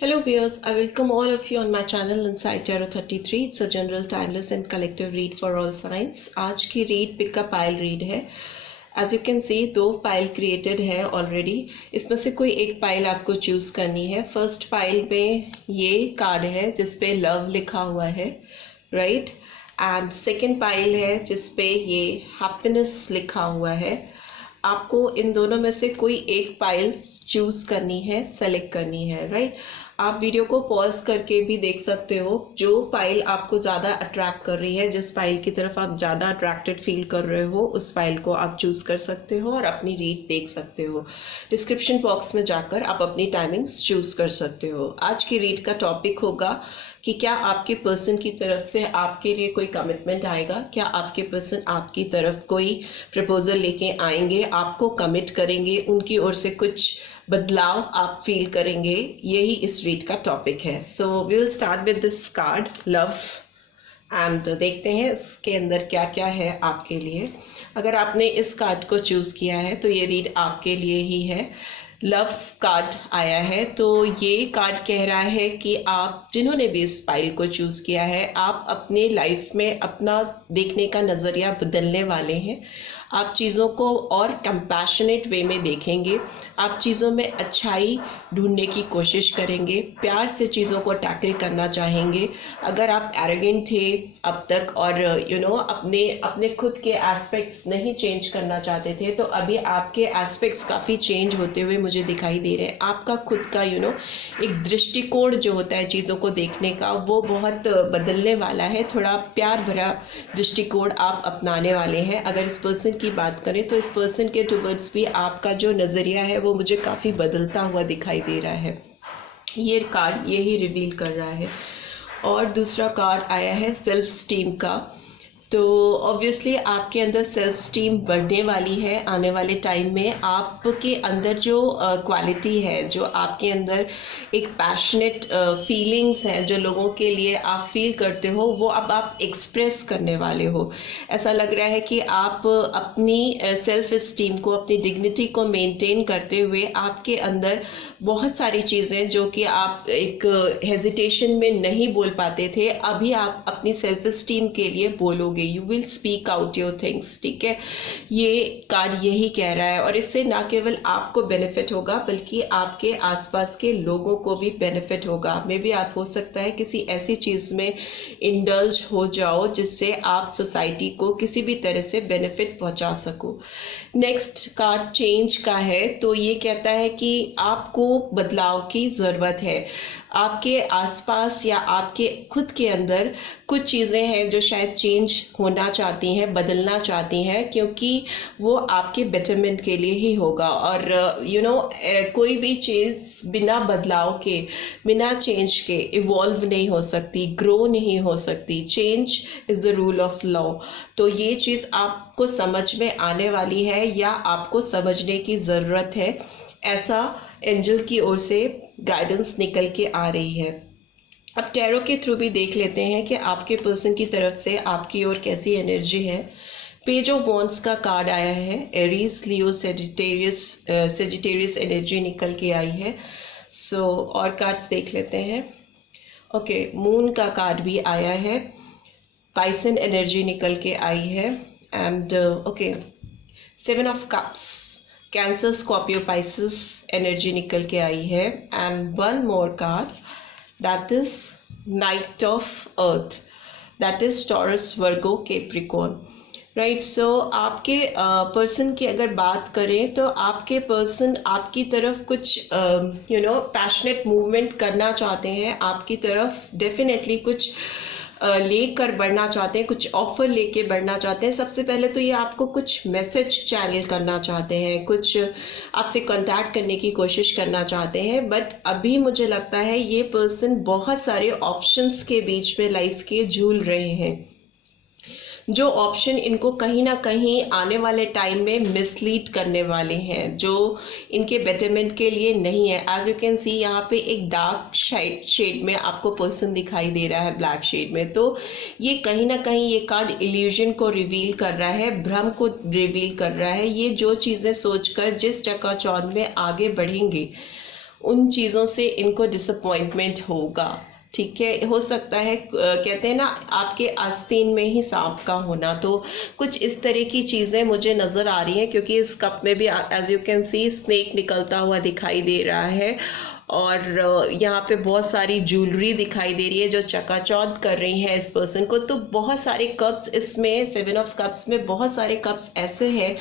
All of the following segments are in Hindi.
Hello viewers, I welcome all of you on my channel Insight Tarot 33. It's a general, timeless and collective read for all signs. आज की read pick a pile read है. As you can see, दो पाइल क्रिएटेड है ऑलरेडी. इसमें से कोई एक पाइल आपको चूज करनी है. फर्स्ट पाइल में ये कार्ड है जिसपे लव लिखा हुआ है, राइट? एंड सेकेंड पाइल है जिसपे ये हैप्पीनेस लिखा हुआ है. आपको इन दोनों में से कोई एक पाइल चूज करनी है, सेलेक्ट करनी है, राइट? आप वीडियो को पॉज करके भी देख सकते हो. जो पाइल आपको ज़्यादा अट्रैक्ट कर रही है, जिस पाइल की तरफ आप ज़्यादा अट्रैक्टेड फील कर रहे हो, उस पाइल को आप चूज कर सकते हो और अपनी रीड देख सकते हो. डिस्क्रिप्शन बॉक्स में जाकर आप अपनी टाइमिंग्स चूज कर सकते हो. आज की रीड का टॉपिक होगा कि क्या आपके पर्सन की तरफ से आपके लिए कोई कमिटमेंट आएगा, क्या आपके पर्सन आपकी तरफ कोई प्रपोजल लेके आएंगे, आपको कमिट करेंगे, उनकी ओर से कुछ बदलाव आप फील करेंगे. यही इस रीड का टॉपिक है. So we will start with this card love and देखते हैं इसके अंदर क्या क्या है आपके लिए. अगर आपने इस कार्ड को चूज किया है तो ये रीड आपके लिए ही है. लव कार्ड आया है तो ये कार्ड कह रहा है कि आप जिन्होंने भी इस पाइल को चूज किया है, आप अपने लाइफ में अपना देखने का नज़रिया बदलने वाले हैं. आप चीज़ों को और कंपैशनेट वे में देखेंगे. आप चीज़ों में अच्छाई ढूंढने की कोशिश करेंगे, प्यार से चीज़ों को टैकल करना चाहेंगे. अगर आप एरोगेंट थे अब तक और अपने खुद के एस्पेक्ट्स नहीं चेंज करना चाहते थे, तो अभी आपके एस्पेक्ट्स काफ़ी चेंज होते हुए मुझे दिखाई दे रहे हैं. आपका खुद का एक दृष्टिकोण जो होता है चीज़ों को देखने का, वो बहुत बदलने वाला है. थोड़ा प्यार भरा दृष्टिकोण आप अपनाने वाले हैं. अगर इस पर्सन की बात करें तो इस पर्सन के टुवर्ड्स भी आपका जो नज़रिया है वो मुझे काफ़ी बदलता हुआ दिखाई दे रहा है. ये कार्ड यही रिवील कर रहा है. और दूसरा कार्ड आया है सेल्फ स्टीम का. तो ऑब्वियसली आपके अंदर सेल्फ स्टीम बढ़ने वाली है आने वाले टाइम में. आपके अंदर जो क्वालिटी है, जो आपके अंदर एक पैशनेट फीलिंग्स हैं जो लोगों के लिए आप फील करते हो, वो अब आप एक्सप्रेस करने वाले हो. ऐसा लग रहा है कि आप अपनी सेल्फ स्टीम को, अपनी डिग्निटी को मेंटेन करते हुए आपके अंदर बहुत सारी चीज़ें जो कि आप एक हेजिटेशन में नहीं बोल पाते थे, अभी आप अपनी सेल्फ स्टीम के लिए बोलोगे. You will speak out your things. ठीक है, ये कार्ड यही कह रहा है. और इससे ना केवल आपको बेनिफिट होगा बल्कि आपके आसपास के लोगों को भी बेनिफिट होगा. मे बी आप हो सकता है किसी ऐसी चीज़ में इंडल्ज हो जाओ जिससे आप सोसाइटी को किसी भी तरह से बेनिफिट पहुंचा सको. नेक्स्ट कार्ड चेंज का है. तो ये कहता है कि आपको बदलाव की ज़रूरत है. आपके आसपास या आपके खुद के अंदर कुछ चीज़ें हैं जो शायद चेंज होना चाहती हैं, बदलना चाहती हैं, क्योंकि वो आपके बेटरमेंट के लिए ही होगा. और कोई भी चीज़ बिना बदलाव के, बिना चेंज के इवॉल्व नहीं हो सकती, ग्रो नहीं हो सकती. Change is the rule of law. तो ये चीज़ आपको समझ में आने वाली है या आपको समझने की ज़रूरत है, ऐसा एंजल की ओर से गाइडेंस निकल के आ रही है. अब टैरो के थ्रू भी देख लेते हैं कि आपके पर्सन की तरफ से आपकी ओर कैसी एनर्जी है. पेज ऑफ वॉन्ड्स का कार्ड आया है. एरीज, लियो, सेजिटेरियस एनर्जी निकल के आई है. सो और कार्ड्स देख लेते हैं. ओके, मून का कार्ड भी आया है. पाइसन एनर्जी निकल के आई है. And okay, 7 of cups, cancer, scorpio, pisces energy निकल के आई है. And one more card, that is knight of earth, that is taurus, virgo, capricorn, right. So आपके पर्सन की अगर बात करें तो आपके पर्सन आपकी तरफ कुछ पैशनेट मूवमेंट करना चाहते हैं. आपकी तरफ डेफिनेटली कुछ लेकर बढ़ना चाहते हैं, कुछ ऑफर लेके बढ़ना चाहते हैं. सबसे पहले तो ये आपको कुछ मैसेज चैनल करना चाहते हैं, कुछ आपसे कांटेक्ट करने की कोशिश करना चाहते हैं. बट अभी मुझे लगता है ये पर्सन बहुत सारे ऑप्शंस के बीच में लाइफ के झूल रहे हैं, जो ऑप्शन इनको कहीं ना कहीं आने वाले टाइम में मिसलीड करने वाले हैं, जो इनके बेटरमेंट के लिए नहीं है. एज यू कैन सी यहाँ पे एक डार्क शेड में आपको पर्सन दिखाई दे रहा है, ब्लैक शेड में. तो ये कहीं ना कहीं ये कार्ड इल्यूजन को रिवील कर रहा है, भ्रम को रिवील कर रहा है. ये जो चीज़ें सोचकर जिस चकाचौंध में आगे बढ़ेंगे उन चीज़ों से इनको डिसअपॉइंटमेंट होगा। ठीक है, हो सकता है कहते हैं ना आपके आस्तीन में ही सांप का होना, तो कुछ इस तरह की चीज़ें मुझे नज़र आ रही हैं, क्योंकि इस कप में भी as you can see snake निकलता हुआ दिखाई दे रहा है और यहाँ पे बहुत सारी ज्वेलरी दिखाई दे रही है जो चकाचौंध कर रही है इस पर्सन को। तो बहुत सारे कप्स इसमें, 7 ऑफ कप्स में बहुत सारे कप्स ऐसे हैं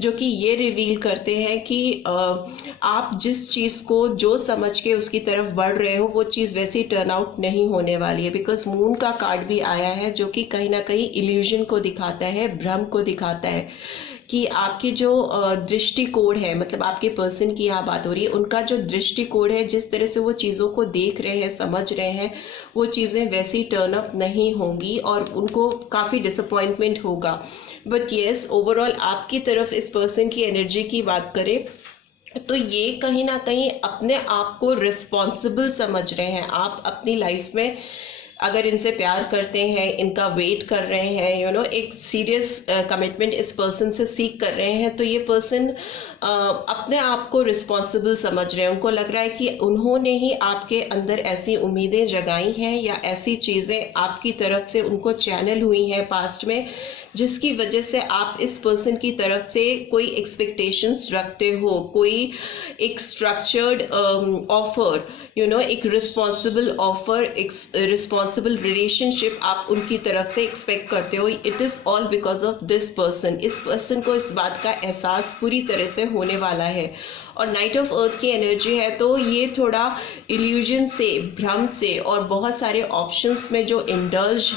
जो कि ये रिवील करते हैं कि आप जिस चीज़ को जो समझ के उसकी तरफ बढ़ रहे हो वो चीज़ वैसी टर्न आउट नहीं होने वाली है। बिकॉज मून का कार्ड भी आया है जो कि कहीं ना कहीं इल्यूजन को दिखाता है, भ्रम को दिखाता है कि आपकी जो दृष्टिकोण है, मतलब आपके पर्सन की यहाँ बात हो रही है, उनका जो दृष्टिकोण है, जिस तरह से वो चीज़ों को देख रहे हैं, समझ रहे हैं, वो चीज़ें वैसी टर्न अप नहीं होंगी और उनको काफ़ी डिसअपॉइंटमेंट होगा। बट येस, ओवरऑल आपकी तरफ इस पर्सन की एनर्जी की बात करें तो ये कहीं ना कहीं अपने आप को रिस्पॉन्सिबल समझ रहे हैं। आप अपनी लाइफ में अगर इनसे प्यार करते हैं, इनका वेट कर रहे हैं, एक सीरियस कमिटमेंट इस पर्सन से सीख कर रहे हैं, तो ये पर्सन अपने आप को रिस्पॉन्सिबल समझ रहे हैं। उनको लग रहा है कि उन्होंने ही आपके अंदर ऐसी उम्मीदें जगाई हैं या ऐसी चीज़ें आपकी तरफ से उनको चैनल हुई हैं पास्ट में, जिसकी वजह से आप इस पर्सन की तरफ से कोई एक्सपेक्टेशंस रखते हो, कोई एक स्ट्रक्चर्ड ऑफर, एक रिस्पॉन्सिबल ऑफर, एक रिस्पॉन्सिबल रिलेशनशिप आप उनकी तरफ से एक्सपेक्ट करते हो। It is all because of this person. इस पर्सन को इस बात का एहसास पूरी तरह से होने वाला है। और नाइट ऑफ अर्थ की एनर्जी है, तो ये थोड़ा इल्यूजन से, भ्रम से और बहुत सारे ऑप्शंस में जो इंडल्ज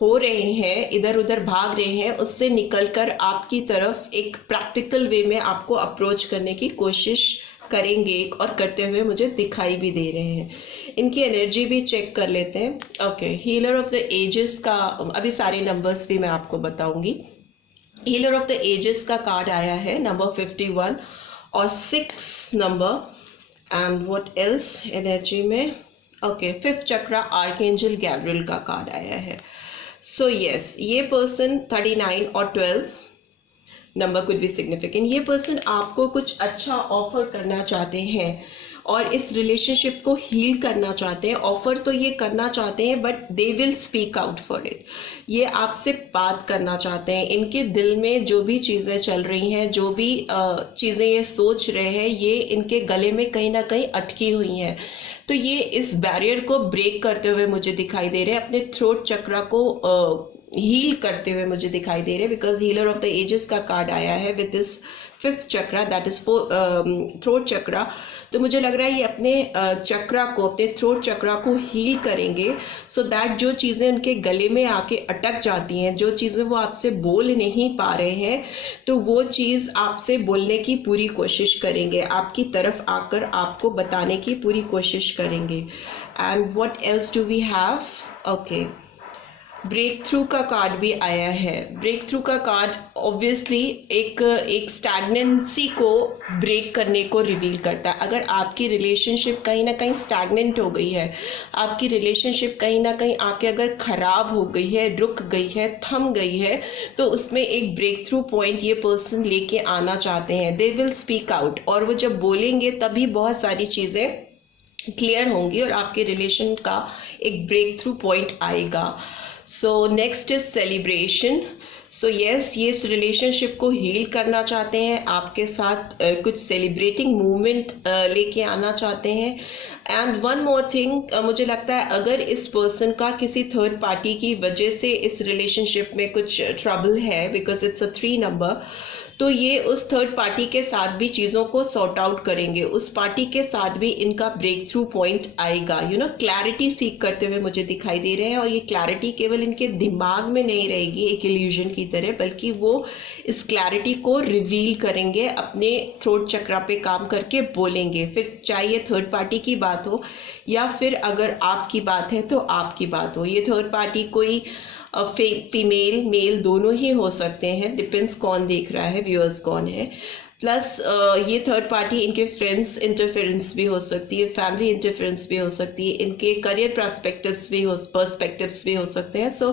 हो रहे हैं, इधर उधर भाग रहे हैं, उससे निकलकर आपकी तरफ एक प्रैक्टिकल वे में आपको अप्रोच करने की कोशिश करेंगे और करते हुए मुझे दिखाई भी दे रहे हैं। इनकी एनर्जी भी चेक कर लेते हैं। Okay, healer of the ages का अभी सारे नंबर्स भी मैं आपको बताऊंगी। हीलर ऑफ द एजेस का कार्ड आया है नंबर 51 और 6 number. And what else energy में? Okay, 5th chakra archangel Gabriel का कार्ड आया है। सो यस, ये पर्सन 39 और 12 नंबर कुड बी सिग्निफिकेंट। ये पर्सन आपको कुछ अच्छा ऑफर करना चाहते हैं और इस रिलेशनशिप को हील करना चाहते हैं। ऑफर तो ये करना चाहते हैं but they will speak out for it. ये आपसे बात करना चाहते हैं। इनके दिल में जो भी चीज़ें चल रही हैं, जो भी चीज़ें ये सोच रहे हैं, ये इनके गले में कहीं ना कहीं अटकी हुई हैं। तो ये इस बैरियर को ब्रेक करते हुए मुझे दिखाई दे रहे हैं, अपने थ्रोट चक्रा को हील करते हुए मुझे दिखाई दे रहे हैं। Because healer of the ages का कार्ड आया है with this 5th chakra, that is throat chakra. तो मुझे लग रहा है ये अपने चक्रा को, अपने थ्रोट चक्रा को हील करेंगे सो दैट जो चीज़ें उनके गले में आके अटक जाती हैं, जो चीज़ें वो आपसे बोल नहीं पा रहे हैं, तो वो चीज़ आपसे बोलने की पूरी कोशिश करेंगे, आपकी तरफ आकर आपको बताने की पूरी कोशिश करेंगे। And what else do we have? Okay, breakthrough का कार्ड भी आया है। ब्रेक थ्रू का कार्ड ऑब्वियसली एक स्टैग्नेंसी को ब्रेक करने को रिवील करता है। अगर आपकी रिलेशनशिप कहीं ना कहीं स्टैग्नेंट हो गई है, आपकी रिलेशनशिप कहीं ना कहीं आके अगर खराब हो गई है, रुक गई है, थम गई है, तो उसमें एक ब्रेक थ्रू पॉइंट ये पर्सन लेके आना चाहते हैं। दे विल स्पीक आउट, और वो जब बोलेंगे तभी बहुत सारी चीज़ें क्लियर होंगी और आपके रिलेशन का एक ब्रेक थ्रू पॉइंट आएगा। So next is celebration. So yes, ये इस रिलेशनशिप को हील करना चाहते हैं, आपके साथ कुछ सेलिब्रेटिंग मूवमेंट लेके आना चाहते हैं। एंड वन मोर थिंग, मुझे लगता है अगर इस पर्सन का किसी थर्ड पार्टी की वजह से इस रिलेशनशिप में कुछ ट्रबल है, बिकॉज इट्स अ 3 नंबर, तो ये उस थर्ड पार्टी के साथ भी चीज़ों को सॉर्ट आउट करेंगे। उस पार्टी के साथ भी इनका ब्रेक थ्रू पॉइंट आएगा। क्लैरिटी सीख करते हुए मुझे दिखाई दे रहे हैं, और ये क्लैरिटी केवल इनके दिमाग में नहीं रहेगी एक इल्यूजन की तरह, बल्कि वो इस क्लैरिटी को रिवील करेंगे, अपने थ्रोट चक्रा पे काम करके बोलेंगे। फिर चाहे ये थर्ड पार्टी की बात हो या फिर अगर आपकी बात है तो आपकी बात हो। ये थर्ड पार्टी कोई फीमेल मेल दोनों ही हो सकते हैं, डिपेंड्स कौन देख रहा है, व्यूअर्स कौन है। प्लस ये थर्ड पार्टी इनके फ्रेंड्स इंटरफेरेंस भी हो सकती है, फैमिली इंटरफेरेंस भी हो सकती है, इनके करियर पर्सपेक्टिव्स भी हो सकते हैं. सो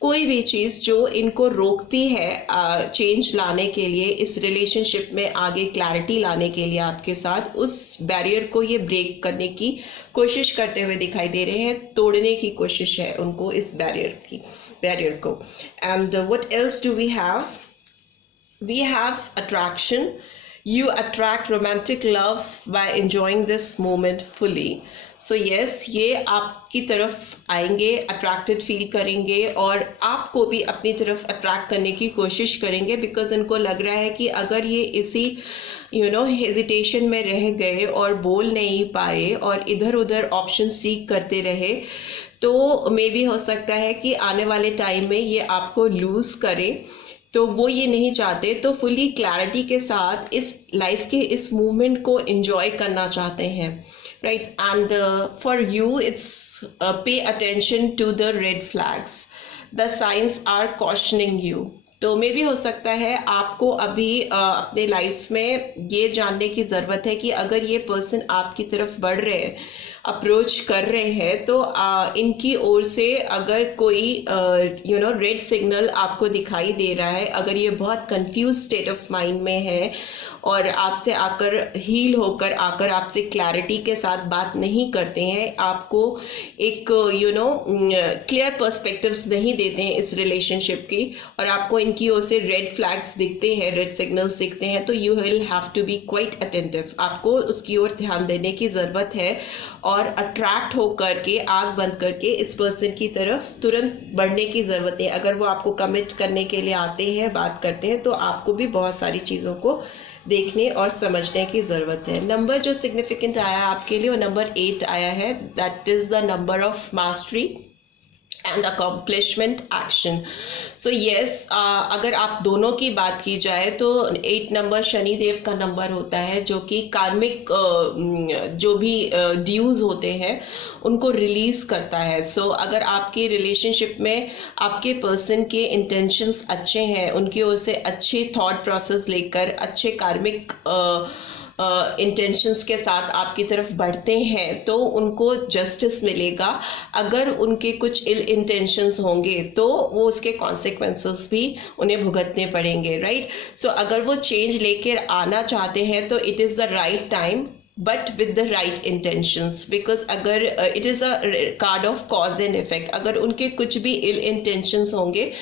कोई भी चीज़ जो इनको रोकती है चेंज लाने के लिए, इस रिलेशनशिप में आगे क्लैरिटी लाने के लिए आपके साथ, उस बैरियर को ये ब्रेक करने की कोशिश करते हुए दिखाई दे रहे हैं. तोड़ने की कोशिश है उनको इस बैरियर को. And what else do we have? We have attraction. You attract romantic love by enjoying this moment fully. So yes, ये आपकी तरफ आएंगे, अट्रैक्टेड फील करेंगे और आपको भी अपनी तरफ अट्रैक्ट करने की कोशिश करेंगे, बिकॉज इनको लग रहा है कि अगर ये इसी हेजिटेशन में रह गए और बोल नहीं पाए और इधर उधर ऑप्शन सीख करते रहे, तो मे भी हो सकता है कि आने वाले टाइम में ये आपको लूज करे. तो वो ये नहीं चाहते, तो फुली क्लैरिटी के साथ इस लाइफ के इस मूवमेंट को एंजॉय करना चाहते हैं, right. And for you it's pay attention to the red flags. The signs are cautioning you. तो मे भी हो सकता है आपको अभी अपने लाइफ में ये जानने की ज़रूरत है कि अगर ये पर्सन आपकी तरफ बढ़ रहे हैं, अप्रोच कर रहे हैं, तो इनकी ओर से अगर कोई रेड सिग्नल आपको दिखाई दे रहा है, अगर ये बहुत कंफ्यूज स्टेट ऑफ माइंड में है और आपसे आकर हील होकर आकर आपसे क्लैरिटी के साथ बात नहीं करते हैं, आपको एक क्लियर पर्सपेक्टिव्स नहीं देते हैं इस रिलेशनशिप की, और आपको इनकी ओर से रेड फ्लैग्स दिखते हैं, रेड सिग्नल्स दिखते हैं, तो you will have to be quite attentive. आपको उसकी ओर ध्यान देने की ज़रूरत है और अट्रैक्ट होकर के आंख बंद करके इस पर्सन की तरफ तुरंत बढ़ने की ज़रूरत है. अगर वो आपको कमिट करने के लिए आते हैं, बात करते हैं, तो आपको भी बहुत सारी चीज़ों को देखने और समझने की ज़रूरत है. नंबर जो सिग्निफिकेंट आया आपके लिए वो नंबर 8 आया है. That is the number of mastery and accomplishment action. So yes, अगर आप दोनों की बात की जाए तो 8 नंबर शनिदेव का नंबर होता है, जो कि कार्मिक जो भी ड्यूज होते हैं उनको रिलीज करता है. सो अगर आपकी रिलेशनशिप में आपके पर्सन के इंटेंशंस अच्छे हैं, उनकी ओर से अच्छे थॉट प्रोसेस लेकर अच्छे कार्मिक इंटेंशंस के साथ आपकी तरफ बढ़ते हैं, तो उनको जस्टिस मिलेगा. अगर उनके कुछ इल इंटेंशंस होंगे तो वो उसके कॉन्सिक्वेंसेस भी उन्हें भुगतने पड़ेंगे, राइट. सो अगर वो चेंज लेकर आना चाहते हैं तो it is the right time, but with the right intentions. Because अगर it is a card of cause and effect, अगर उनके कुछ भी इल इंटेंशंस होंगे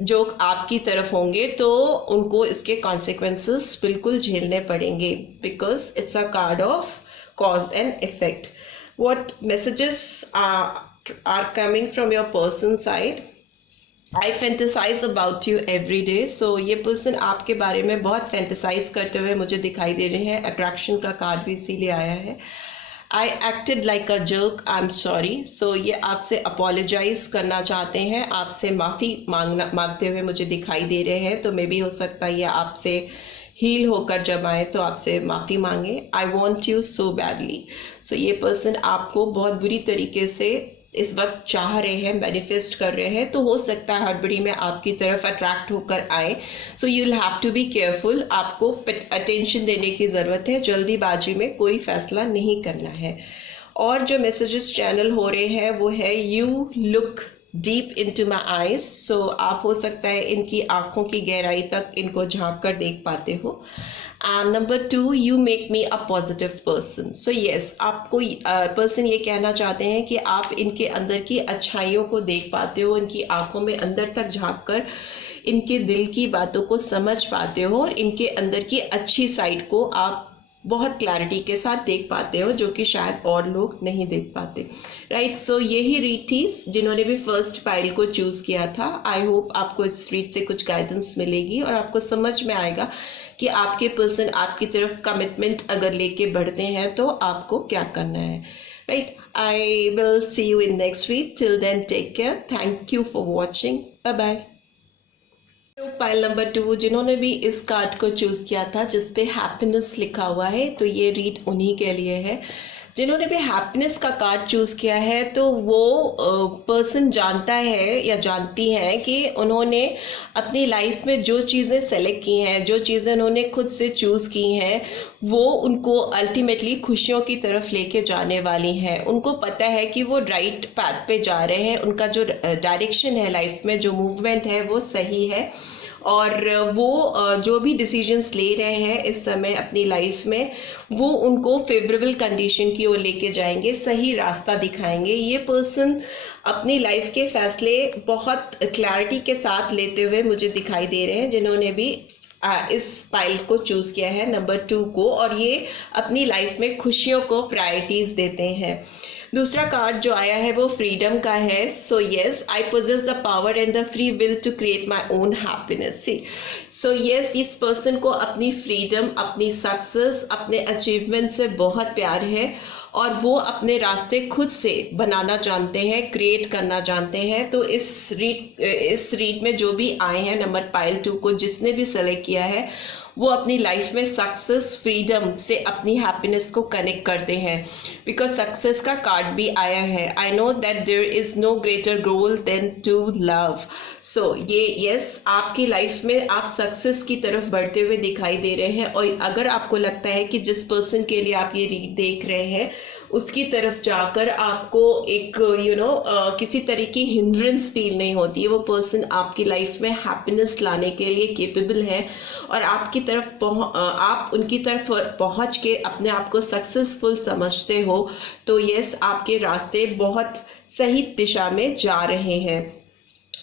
जो आपकी तरफ होंगे, तो उनको इसके कॉन्सिक्वेंसेस बिल्कुल झेलने पड़ेंगे, because it's a card of cause and effect. What messages are coming from your person side? I fantasize about you every day. So ये पर्सन आपके बारे में बहुत फैंटेसाइज करते हुए मुझे दिखाई दे रहे हैं. अट्रैक्शन का कार्ड भी इसीलिए आया है. I acted like a jerk, I am sorry. So ये आपसे अपोलोजाइज करना चाहते हैं, आपसे माफ़ी मांगते हुए मुझे दिखाई दे रहे हैं. तो मे भी हो सकता है ये आपसे हील होकर जब आए तो आपसे माफ़ी मांगे. I want you so badly. So ये पर्सन आपको बहुत बुरी तरीके से इस वक्त चाह रहे हैं, मैनिफेस्ट कर रहे हैं, तो हो सकता है हड़बड़ी में आपकी तरफ अट्रैक्ट होकर आए. So you will have to be careful. आपको अटेंशन देने की ज़रूरत है, जल्दीबाजी में कोई फैसला नहीं करना है. और जो मैसेजेस चैनल हो रहे हैं वो है you look deep into my eyes. So आप हो सकता है इनकी आंखों की गहराई तक इनको झांक कर देख पाते हो. And number 2, you make me a positive person. So yes, आपको पर्सन ये कहना चाहते हैं कि आप इनके अंदर की अच्छाइयों को देख पाते हो, इनकी आंखों में अंदर तक झांक कर इनके दिल की बातों को समझ पाते हो, और इनके अंदर की अच्छी साइड को आप बहुत क्लैरिटी के साथ देख पाते हो, जो कि शायद और लोग नहीं देख पाते, राइट. सो यही रीड थी जिन्होंने भी फर्स्ट पाइल को चूज़ किया था. आई होप आपको इस रीड से कुछ गाइडेंस मिलेगी और आपको समझ में आएगा कि आपके पर्सन आपकी तरफ कमिटमेंट अगर लेके बढ़ते हैं तो आपको क्या करना है, right. I will see you in next week. Till then take care. Thank you for watching. Bye bye. Pile number 2 जिन्होंने भी इस कार्ड को चूज किया था जिसपे हैप्पीनेस लिखा हुआ है, तो ये रीड उन्हीं के लिए है. जिन्होंने भी हैप्पीनेस का कार्ड चूज किया है तो वो पर्सन जानता है या जानती है कि उन्होंने अपनी लाइफ में जो चीज़ें सेलेक्ट की हैं, जो चीज़ें उन्होंने खुद से चूज की हैं, वो उनको अल्टीमेटली खुशियों की तरफ लेके जाने वाली हैं। उनको पता है कि वो राइट पाथ पे जा रहे हैं, उनका जो डायरेक्शन है लाइफ में, जो मूवमेंट है वो सही है, और वो जो भी डिसीजंस ले रहे हैं इस समय अपनी लाइफ में, वो उनको फेवरेबल कंडीशन की ओर लेके जाएंगे, सही रास्ता दिखाएंगे। ये पर्सन अपनी लाइफ के फैसले बहुत क्लैरिटी के साथ लेते हुए मुझे दिखाई दे रहे हैं, जिन्होंने भी इस पाइल को चूज किया है नंबर 2 को, और ये अपनी लाइफ में खुशियों को प्रायोरिटीज देते हैं। दूसरा कार्ड जो आया है वो फ्रीडम का है। So yes, I possess the power and the free will to create my own happiness. See, so yes, इस पर्सन को अपनी फ्रीडम, अपनी सक्सेस, अपने अचीवमेंट से बहुत प्यार है, और वो अपने रास्ते खुद से बनाना जानते हैं, क्रिएट करना जानते हैं। तो इस रीड में जो भी आए हैं नंबर पाइल 2 को जिसने भी सेलेक्ट किया है, वो अपनी लाइफ में सक्सेस, फ्रीडम से अपनी हैप्पीनेस को कनेक्ट करते हैं, बिकॉज सक्सेस का कार्ड भी आया है। I know that there is no greater goal than to love. So ये यस, आपकी लाइफ में आप सक्सेस की तरफ बढ़ते हुए दिखाई दे रहे हैं, और अगर आपको लगता है कि जिस पर्सन के लिए आप ये रीड देख रहे हैं उसकी तरफ जाकर आपको एक किसी तरह की हिंड्रेंस फील नहीं होती है, वो पर्सन आपकी लाइफ में हैप्पीनेस लाने के लिए केपेबल है, और आपकी तरफ आप उनकी तरफ पहुंच के अपने आप को सक्सेसफुल समझते हो, तो यस, आपके रास्ते बहुत सही दिशा में जा रहे हैं।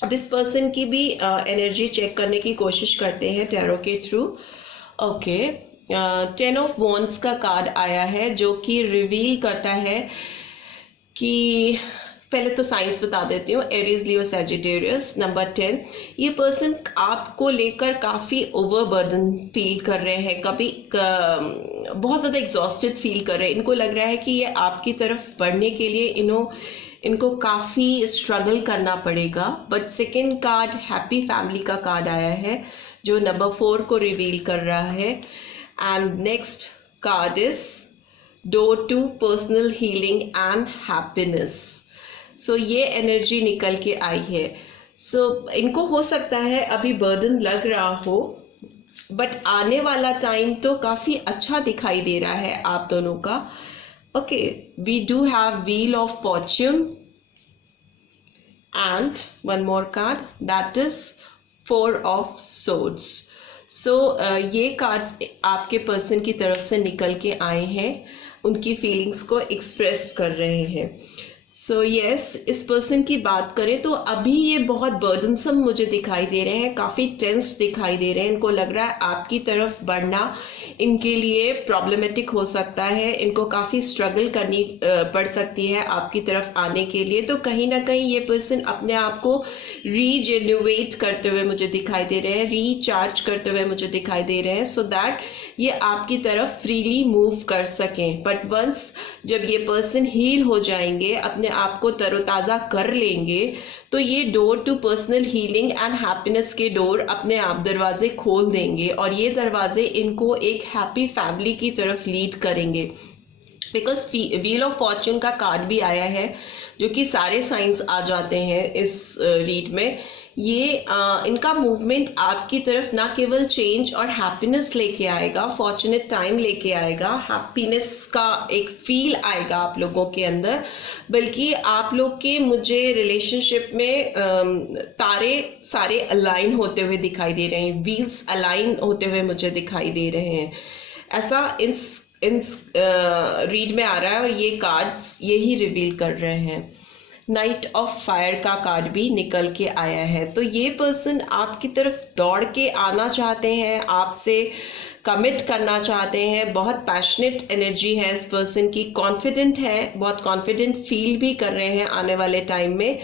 अब इस पर्सन की भी एनर्जी चेक करने की कोशिश करते हैं टैरो के थ्रू। ओके, 10 ऑफ वॉन्ड्स का कार्ड आया है जो कि रिवील करता है कि, पहले तो साइंस बता देती हूँ, एरीज, लियो, सैजिटेरियस। नंबर 10, ये पर्सन आपको लेकर काफ़ी ओवरबर्डन फील कर रहे हैं, कभी बहुत ज़्यादा एग्जॉस्टेड फील कर रहे हैं। इनको लग रहा है कि ये आपकी तरफ बढ़ने के लिए इनको काफ़ी स्ट्रगल करना पड़ेगा। But second card happy family का कार्ड आया है जो नंबर 4 को रिवील कर रहा है। And next card is door to personal healing and happiness. So ये एनर्जी निकल के आई है। सो इनको हो सकता है अभी बर्डन लग रहा हो, बट आने वाला टाइम तो काफ़ी अच्छा दिखाई दे रहा है आप दोनों का। Okay, we do have wheel of fortune and one more card, that is 4 of swords. So ये कार्ड्स आपके पर्सन की तरफ से निकल के आए हैं, उनकी फीलिंग्स को एक्सप्रेस कर रहे हैं। सो यस, इस पर्सन की बात करें तो अभी ये बहुत बर्डनसम मुझे दिखाई दे रहे हैं, काफ़ी टेंस दिखाई दे रहे हैं। इनको लग रहा है आपकी तरफ बढ़ना इनके लिए प्रॉब्लमेटिक हो सकता है, इनको काफ़ी स्ट्रगल करनी पड़ सकती है आपकी तरफ आने के लिए। तो कहीं ना कहीं ये पर्सन अपने आप को रीजेन्युएट करते हुए मुझे दिखाई दे रहे हैं, रिचार्ज करते हुए मुझे दिखाई दे रहे हैं, सो दैट ये आपकी तरफ फ्रीली मूव कर सकें। बट वंस जब ये पर्सन हील हो जाएंगे, अपने आप को तरोताज़ा कर लेंगे, तो ये door to personal healing and happiness के डोर अपने आप दरवाजे खोल देंगे, और ये दरवाजे इनको एक हैप्पी फैमिली की तरफ लीड करेंगे। बिकॉज व्हील ऑफ फॉर्च्यून का कार्ड भी आया है, जो कि सारे साइंस आ जाते हैं इस रीड में। ये इनका मूवमेंट आपकी तरफ ना केवल चेंज और हैप्पीनेस लेके आएगा, फॉर्चुनेट टाइम लेके आएगा, हैप्पीनेस का एक फील आएगा आप लोगों के अंदर, बल्कि आप लोग के मुझे रिलेशनशिप में तारे सारे अलाइन होते हुए दिखाई दे रहे हैं, व्हील्स अलाइन होते हुए मुझे दिखाई दे रहे हैं। ऐसा इस रीड में आ रहा है, और ये कार्ड्स यही रिवील कर रहे हैं। नाइट ऑफ फायर का कार्ड भी निकल के आया है। तो ये पर्सन आपकी तरफ दौड़ के आना चाहते हैं, आपसे कमिट करना चाहते हैं, बहुत पैशनेट एनर्जी है इस पर्सन की, कॉन्फिडेंट है, बहुत कॉन्फिडेंट फील भी कर रहे हैं आने वाले टाइम में।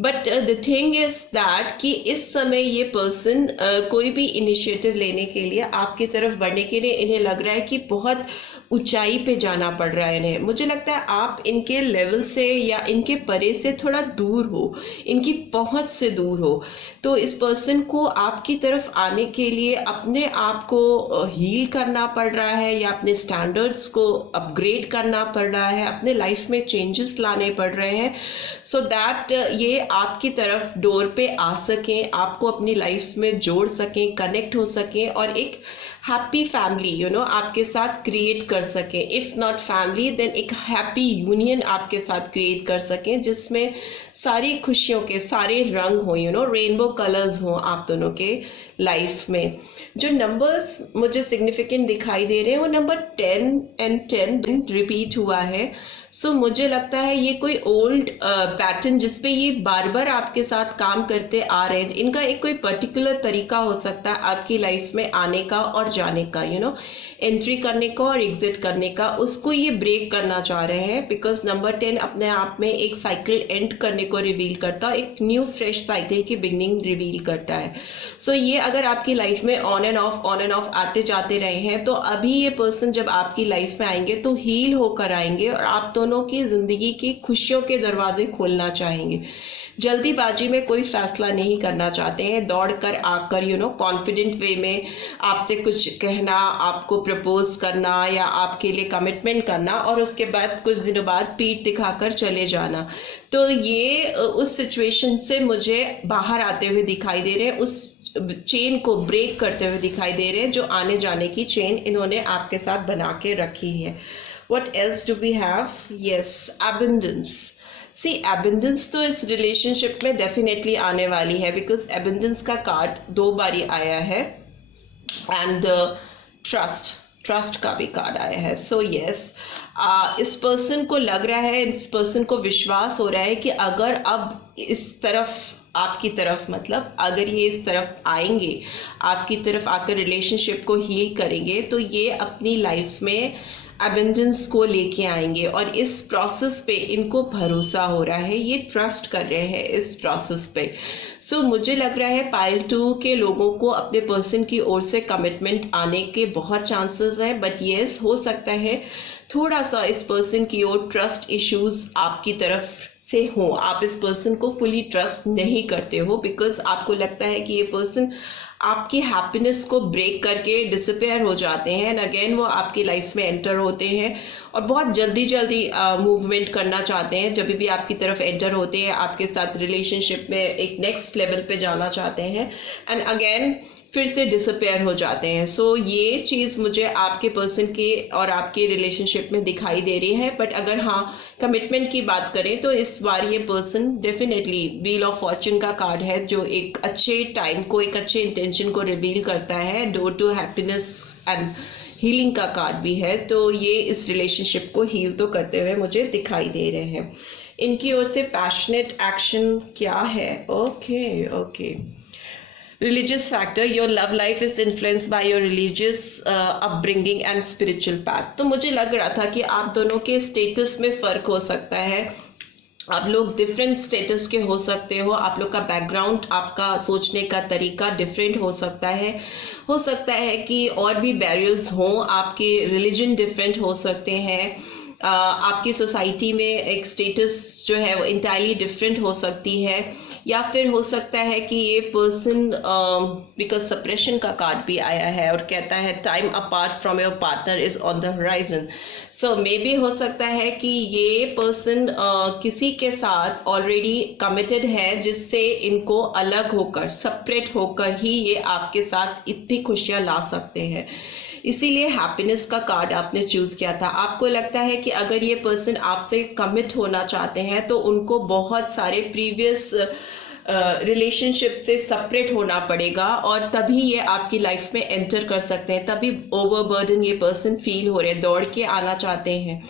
But the thing is that कि इस समय ये पर्सन कोई भी इनिशिएटिव लेने के लिए, आपकी तरफ बढ़ने के लिए, इन्हें लग रहा है कि बहुत ऊंचाई पे जाना पड़ रहा है इन्हें। मुझे लगता है आप इनके लेवल से या इनके परे से थोड़ा दूर हो, इनकी पहुंच से दूर हो। तो इस पर्सन को आपकी तरफ आने के लिए अपने आप को हील करना पड़ रहा है या अपने स्टैंडर्ड्स को अपग्रेड करना पड़ रहा है, अपने लाइफ में चेंजेस लाने पड़ रहे हैं, सो दैट ये आपकी तरफ डोर पे आ सकें, आपको अपनी लाइफ में जोड़ सकें, कनेक्ट हो सकें और एक हैप्पी फैमिली आपके साथ क्रिएट कर सकें। इफ नॉट फैमिली देन एक हैप्पी यूनियन आपके साथ क्रिएट कर सकें जिसमें सारी खुशियों के सारे रंग हो, रेनबो कलर्स हो आप दोनों के लाइफ में। जो नंबर्स मुझे सिग्निफिकेंट दिखाई दे रहे हैं वो नंबर 10 एंड 10 रिपीट हुआ है। सो मुझे लगता है ये कोई ओल्ड पैटर्न जिसपे ये बार बार आपके साथ काम करते आ रहे हैं, इनका एक कोई पर्टिकुलर तरीका हो सकता है आपकी लाइफ में आने का और जाने का, एंट्री करने का और एग्जिट करने का, उसको ये ब्रेक करना चाह रहे हैं। बिकॉज नंबर 10 अपने आप में एक साइकिल एंड करने को रिवील करता है, एक न्यू फ्रेश साइकिल की बिगनिंग रिवील करता है। सो ये अगर आपकी लाइफ में ऑन एंड ऑफ आते जाते रहे हैं तो अभी ये पर्सन जब आपकी लाइफ में आएंगे तो हील होकर आएंगे और आप दोनों की जिंदगी की खुशियों के दरवाजे खोलना चाहेंगे। जल्दीबाजी में कोई फैसला नहीं करना चाहते हैं, दौड़कर आकर कॉन्फिडेंट वे में आपसे कुछ कहना, आपको प्रपोज करना या आपके लिए कमिटमेंट करना और उसके बाद कुछ दिनों बाद पीठ दिखाकर चले जाना। तो ये उस सिचुएशन से मुझे बाहर आते हुए दिखाई दे रहे हैं, उस चेन को ब्रेक करते हुए दिखाई दे रहे हैं जो आने जाने की चेन इन्होंने आपके साथ बना के रखी है। What else do we have? Yes, abundance. See, abundance तो इस रिलेशनशिप में डेफिनेटली आने वाली है बिकॉज abundance का कार्ड 2 बारी आया है एंड ट्रस्ट का भी कार्ड आया है। सो यस, इस पर्सन को लग रहा है, इस पर्सन को विश्वास हो रहा है कि अगर अब इस तरफ आपकी तरफ मतलब अगर ये इस तरफ आएंगे, आपकी तरफ आकर रिलेशनशिप को हील करेंगे तो ये अपनी लाइफ में एबंडेंस को लेके आएंगे और इस प्रोसेस पे इनको भरोसा हो रहा है, ये ट्रस्ट कर रहे हैं इस प्रोसेस पे। सो मुझे लग रहा है पाइल 2 के लोगों को अपने पर्सन की ओर से कमिटमेंट आने के बहुत चांसेस हैं, बट येस हो सकता है थोड़ा सा इस पर्सन की ओर ट्रस्ट इश्यूज आपकी तरफ से हो, आप इस पर्सन को फुली ट्रस्ट नहीं करते हो बिकॉज आपको लगता है कि ये पर्सन आपकी हैप्पीनेस को ब्रेक करके डिसअपेयर हो जाते हैं एंड अगेन वो आपकी लाइफ में एंटर होते हैं और बहुत जल्दी मूवमेंट करना चाहते हैं। जब भी आपकी तरफ एंटर होते हैं आपके साथ रिलेशनशिप में एक नेक्स्ट लेवल पे जाना चाहते हैं एंड अगेन फिर से डिसअपेयर हो जाते हैं। सो ये चीज़ मुझे आपके पर्सन के और आपके रिलेशनशिप में दिखाई दे रही है। बट अगर हाँ कमिटमेंट की बात करें तो इस बार ये person definitely wheel of Fortune का कार्ड है जो एक अच्छे टाइम को, एक अच्छे इंटेंशन को रिवील करता है। Door to happiness and healing का कार्ड भी है, तो ये इस रिलेशनशिप को हील तो करते हुए मुझे दिखाई दे रहे हैं। इनकी ओर से पैशनेट एक्शन क्या है? Okay religious factor, your love life is influenced by your religious upbringing and spiritual path। तो मुझे लग रहा था कि आप दोनों के स्टेटस में फर्क हो सकता है, आप लोग डिफरेंट स्टेटस के हो सकते हो, आप लोग का बैकग्राउंड, आपका सोचने का तरीका डिफरेंट हो सकता है कि और भी बैरियर्स हों, आपके रिलीजन डिफरेंट हो सकते हैं, आपकी सोसाइटी में एक स्टेटस जो है वो इंटायरली डिफरेंट हो सकती है, या फिर हो सकता है कि ये पर्सन बिकॉज सप्रेशन का कार्ड भी आया है और कहता है time apart from your partner is on the horizon. So may be हो सकता है कि ये पर्सन किसी के साथ ऑलरेडी कमिटेड है जिससे इनको अलग होकर, सेपरेट होकर ही ये आपके साथ इतनी खुशियाँ ला सकते हैं। इसीलिए हैप्पीनेस का कार्ड आपने चूज किया था। आपको लगता है कि अगर ये पर्सन आपसे कमिट होना चाहते हैं तो उनको बहुत सारे प्रीवियस रिलेशनशिप से सेपरेट होना पड़ेगा और तभी ये आपकी लाइफ में एंटर कर सकते हैं। तभी ओवरबर्डन ये पर्सन फील हो रहे हैं, दौड़ के आना चाहते हैं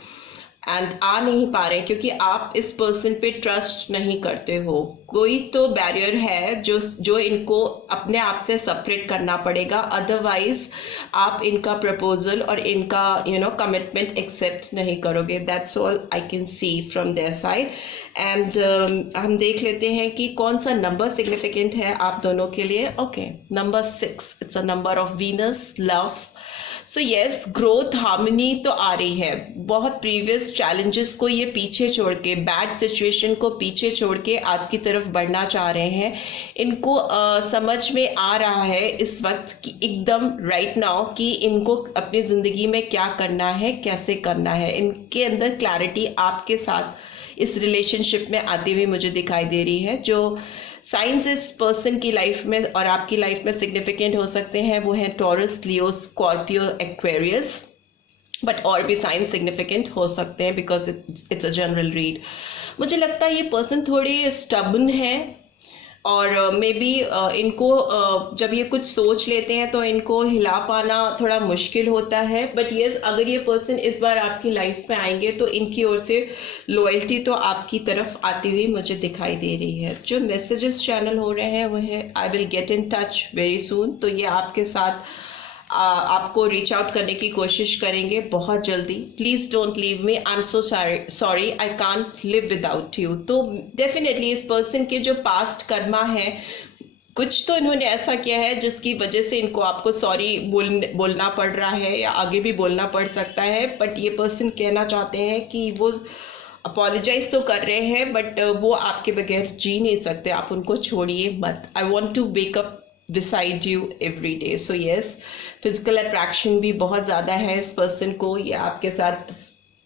एंड आ नहीं पा रहे हैं क्योंकि आप इस पर्सन पे ट्रस्ट नहीं करते हो। कोई तो बैरियर है जो इनको अपने आप से सेपरेट करना पड़ेगा, अदरवाइज आप इनका प्रपोजल और इनका कमिटमेंट एक्सेप्ट नहीं करोगे। That's all I can see from their side. And हम देख लेते हैं कि कौन सा नंबर सिग्निफिकेंट है आप दोनों के लिए। Okay, number 6, it's a number of Venus, love, so yes, growth harmony तो आ रही है। बहुत प्रीवियस चैलेंजेस को ये पीछे छोड़ के, बैड सिचुएशन को पीछे छोड़ के आपकी तरफ बढ़ना चाह रहे हैं। इनको समझ में आ रहा है इस वक्त कि एकदम राइट नाउ कि इनको अपनी ज़िंदगी में क्या करना है, कैसे करना है। इनके अंदर क्लैरिटी आपके साथ इस रिलेशनशिप में आती हुई मुझे दिखाई दे रही है। जो साइंस इस पर्सन की लाइफ में और आपकी लाइफ में सिग्निफिकेंट हो सकते हैं वो हैं taurus, Leo, Scorpio, Aquarius, but और भी साइंस सिग्निफिकेंट हो सकते हैं because it's a general read. मुझे लगता है ये पर्सन थोड़े स्टबन है और मे बी इनको जब ये कुछ सोच लेते हैं तो इनको हिला पाना थोड़ा मुश्किल होता है। बट यस, अगर ये पर्सन इस बार आपकी लाइफ में आएंगे तो इनकी ओर से लॉयल्टी तो आपकी तरफ आती हुई मुझे दिखाई दे रही है। जो मैसेजेस चैनल हो रहे हैं वो है I will get in touch very soon. तो ये आपके साथ आपको रीच आउट करने की कोशिश करेंगे बहुत जल्दी। Please don't leave me, I am so sorry, I can't live without you. तो डेफिनेटली इस पर्सन के जो पास्ट कर्मा है, कुछ तो इन्होंने ऐसा किया है जिसकी वजह से इनको आपको सॉरी बोलना पड़ रहा है या आगे भी बोलना पड़ सकता है। बट ये पर्सन कहना चाहते हैं कि वो अपोलोजाइज तो कर रहे हैं बट वो आपके बगैर जी नहीं सकते, आप उनको छोड़िए मत। I want to wake up beside you every day. So yes, physical attraction भी बहुत ज़्यादा है इस पर्सन को। ये आपके साथ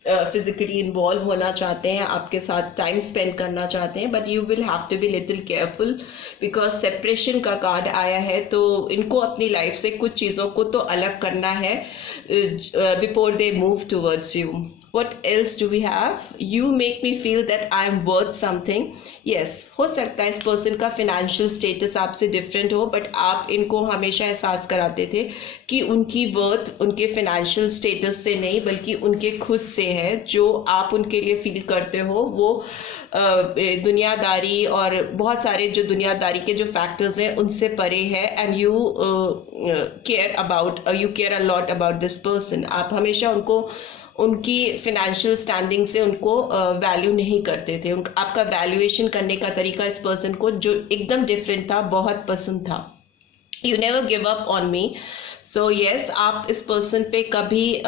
फिजिकली इन्वॉल्व होना चाहते हैं, आपके साथ टाइम स्पेंड करना चाहते हैं, but you will have to be little careful because separation का कार्ड आया है। तो इनको अपनी लाइफ से कुछ चीज़ों को तो अलग करना है before they move towards you. What else do we have? You make me feel that I am worth something. Yes, हो सकता है इस पर्सन का फिनेंशियल स्टेटस आपसे डिफरेंट हो बट आप इनको हमेशा एहसास कराते थे कि उनकी वर्थ उनके फिनेंशियल स्टेटस से नहीं बल्कि उनके खुद से है। जो आप उनके लिए फील करते हो वो दुनियादारी और बहुत सारे जो दुनियादारी के जो फैक्टर्स हैं उनसे परे है। And you care a lot about this person. आप हमेशा उनको उनकी फिनेंशियल स्टैंडिंग से उनको वैल्यू नहीं करते थे। आपका वैल्यूएशन करने का तरीका इस पर्सन को जो एकदम डिफरेंट था, बहुत पसंद था। You never give up on me. So yes, आप इस पर्सन पे कभी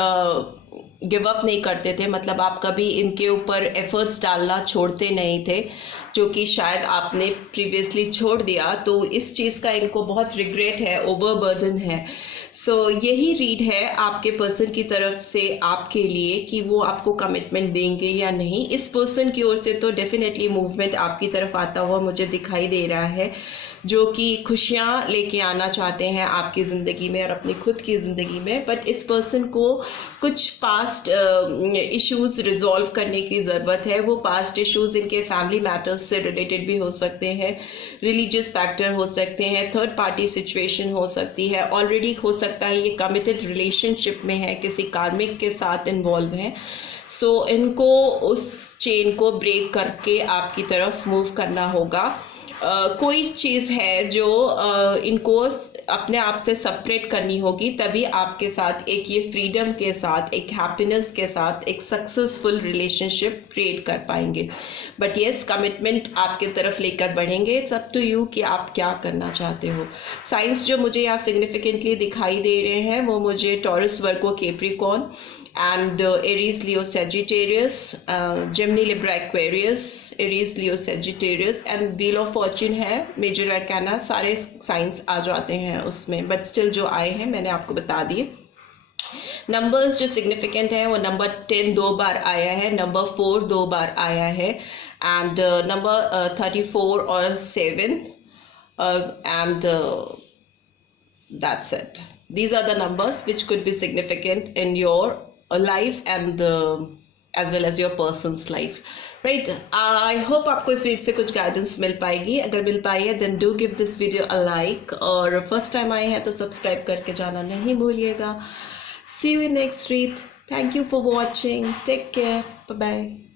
गिव अप नहीं करते थे, मतलब आप कभी इनके ऊपर एफर्ट्स डालना छोड़ते नहीं थे, जो कि शायद आपने प्रीवियसली छोड़ दिया। तो इस चीज़ का इनको बहुत रिग्रेट है, ओवरबर्डन है। सो यही रीड है आपके पर्सन की तरफ से आपके लिए कि वो आपको कमिटमेंट देंगे या नहीं। इस पर्सन की ओर से तो डेफिनेटली मूवमेंट आपकी तरफ आता हुआ मुझे दिखाई दे रहा है, जो कि खुशियाँ लेके आना चाहते हैं आपकी ज़िंदगी में और अपनी खुद की ज़िंदगी में। बट इस पर्सन को कुछ पास्ट इश्यूज रिजॉल्व करने की ज़रूरत है। वो पास्ट इश्यूज इनके फैमिली मैटर्स से रिलेटेड भी हो सकते हैं, रिलीजियस फैक्टर हो सकते हैं, थर्ड पार्टी सिचुएशन हो सकती है, ऑलरेडी हो सकता है ये कमिटेड रिलेशनशिप में है, किसी कार्मिक के साथ इन्वॉल्व है। सो इनको उस चेन को ब्रेक करके आपकी तरफ मूव करना होगा। कोई चीज़ है जो इनको अपने आप से सेपरेट करनी होगी, तभी आपके साथ एक ये फ्रीडम के साथ, एक हैप्पीनेस के साथ एक सक्सेसफुल रिलेशनशिप क्रिएट कर पाएंगे। बट येस, कमिटमेंट आपके तरफ लेकर बढ़ेंगे। इट्स अप टू यू कि आप क्या करना चाहते हो। साइंस जो मुझे यहाँ सिग्निफिकेंटली दिखाई दे रहे हैं वो मुझे taurus, virgo, Capricorn and Aries, Leo, Sagittarius, Gemini, Libra, Aquarius, Aries, Leo, Sagittarius and Wheel of Fortune है, मेजर अरकाना, सारे साइंस आ जाते हैं उसमें, बट स्टिल जो आए हैं मैंने आपको बता दिए। नंबर्स जो सिग्निफिकेंट है वो नंबर 10 2 बार आया है, नंबर 4 2 बार आया है एंड नंबर 34 और 7 and that's it. These are the numbers which could be significant in your life and as well as your person's life, right? I hope आपको इस रीड से कुछ गाइडेंस मिल पाएगी। अगर मिल पाई है then do give this video a like, और फर्स्ट टाइम आए हैं तो सब्सक्राइब करके जाना नहीं भूलिएगा। See you in next read. Thank you for watching. Take care. Bye bye.